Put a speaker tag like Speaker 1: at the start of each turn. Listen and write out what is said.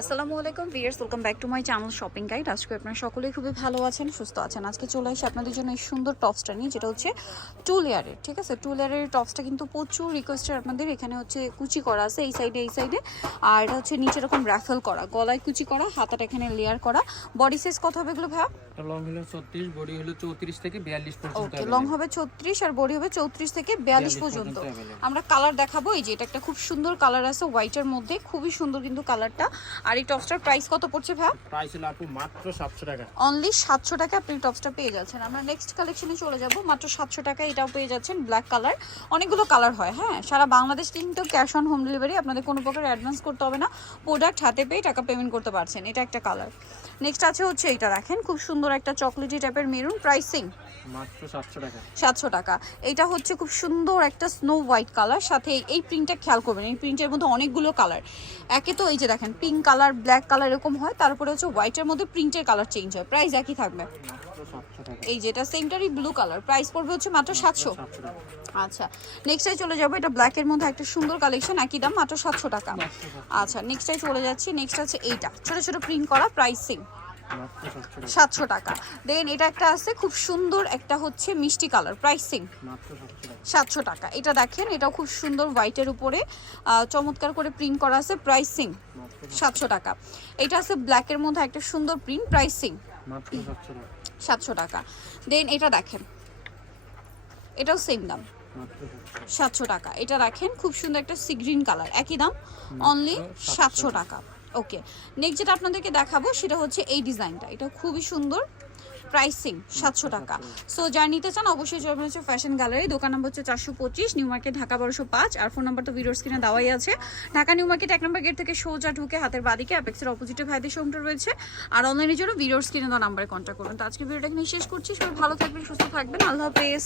Speaker 1: আসসালামু আলাইকুম viewers welcome back to my channel shopping guide আজকে আপনারা সকলেই খুবই ভালো আছেন সুস্থ আছেন। আজকে চলে আসি আপনাদের জন্য এই সুন্দর টপসটা নিয়ে যেটা হচ্ছে টু লেয়ারের ঠিক আছে? টু লেয়ারের টপসটা কিন্তু প্রচুর রিকোয়েস্টের আপনাদের। এখানে হচ্ছে কুচি করা আছে এই সাইডে এই সাইডে আর এটা হচ্ছে নিচে এরকম র্যাফেল করা গলায় কুচি করা হাতাটা এখানে লেয়ার করা। বডি সাইজ কত হবে এগুলো ভাইয়া?
Speaker 2: লং হলো ছত্রিশ বডি হলো চৌত্রিশ থেকে বিয়াল্লিশ পর্যন্ত
Speaker 1: ওকে লং হবে ছত্রিশ আর বডি হবে চৌত্রিশ থেকে বিয়াল্লিশ
Speaker 2: 42
Speaker 1: পর্যন্ত।
Speaker 2: পর্যন্ত
Speaker 1: আমরা কালার দেখাবো এই যে এটা একটা খুব সুন্দর কালার আছে হোয়াইটের মধ্যে খুবই সুন্দর কিন্তু কালারটা আর এই টপসটার প্রাইস কত পড়ছে ভাইয়া
Speaker 2: প্রাইস হলো আপু মাত্র সাতশো টাকা।
Speaker 1: অনলি সাতশো টাকা আপনি টপসটা পেয়ে যাচ্ছেন। আমরা নেক্সট কালেকশনে চলে যাব। মাত্র সাতশো টাকা এটাও পেয়ে যাচ্ছেন ব্ল্যাক কালার অনেকগুলো কালার হয় হ্যাঁ? সারা বাংলাদেশ কিন্তু ক্যাশ অন হোম ডেলিভারি আপনাদের কোনো প্রকার অ্যাডভান্স করতে হবে না। প্রোডাক্ট হাতে পেয়ে টাকা পেমেন্ট করতে পারছেন এটা একটা কালার নেক্সট আছে হচ্ছে এটা রাখেন খুব সুন্দর একটা চকলেটি টাইপের মেরুন প্রাইসিং
Speaker 2: মাত্র সাতশো টাকা।
Speaker 1: সাতশো টাকা। এটা হচ্ছে খুব সুন্দর একটা স্নো হোয়াইট কালার সাথে এই- প্রিন্টটা খেয়াল করবেন এই প্রিন্টের মধ্যে অনেকগুলো কালার একে তো এই যে দেখেন পিঙ্ক কালার ব্ল্যাক কালার এরকম হয় তারপরে হচ্ছে হোয়াইটের মধ্যে প্রিন্টের কালার চেঞ্জ হয় প্রাইস একই থাকবে। এই যেটা সেমটারই ব্লু কালার প্রাইস পড়বে হচ্ছে মাত্র সাতশো।
Speaker 2: সাতশো টাকা।
Speaker 1: আচ্ছা নেক্সটে চলে যাব এটা ব্ল্যাকের মধ্যে একটা সুন্দর কালেকশন একই দাম মাত্র সাতশো টাকা। আচ্ছা নেক্সটে চলে যাচ্ছি নেক্সট আছে এইটা। ছোট ছোট প্রিন্ট করা প্রাইসিং
Speaker 2: মাত্র সাতশো টাকা।
Speaker 1: দেন এটা একটা আছে, খুব সুন্দর একটা হচ্ছে মিষ্টি কালার প্রাইসিং
Speaker 2: সাতশো টাকা।
Speaker 1: এটা দেখেন, এটাও খুব সুন্দর হোয়াইটের উপরে। চমৎকার করে প্রিন্ট করা আছে প্রাইসিং সাতশো টাকা। এটা আছে ব্ল্যাকের মধ্যে একটা সুন্দর প্রিন্ট প্রাইসিং
Speaker 2: সাতশো টাকা।
Speaker 1: দেন এটা দেখেন, এটাও সেম দাম। সাতশো টাকা। এটা রাখেন খুব সুন্দর একটা সি গ্রিন কালার একই দাম। অনলি সাতশো টাকা। ওকে নেক্সট যেটা আপনাদেরকে দেখাবো সেটা হচ্ছে এই ডিজাইনটা। এটা খুবই সুন্দর। প্রাইসিং সাতশো টাকা। সো যারা নিতে চান, অবশ্যই চলবেন হচ্ছে ফ্যাশন গ্যালারি দোকান নম্বর হচ্ছে চারশো পঁচিশ নিউ মার্কেট ঢাকা বারোশো পাঁচ। আর ফোন নাম্বার তো ভিডিওর স্ক্রিনে দেওয়াই আছে। ঢাকা নিউ মার্কেট এক নম্বর গেট থেকে সোজা ঢুকে হাতের বাদিকে অ্যাপেক্সের অপোজিটে ভাইদের শোরুমটা রয়েছে। আর অনলাইনের জন্য ভিডিওর স্ক্রিনে দেওয়া নাম্বারে কন্ট্যাক্ট করুন। তো আজকে ভিডিওটা এখানে শেষ করছি। সবাই ভালো থাকবেন, সুস্থ থাকবেন। আল্লাহ হাফেজ।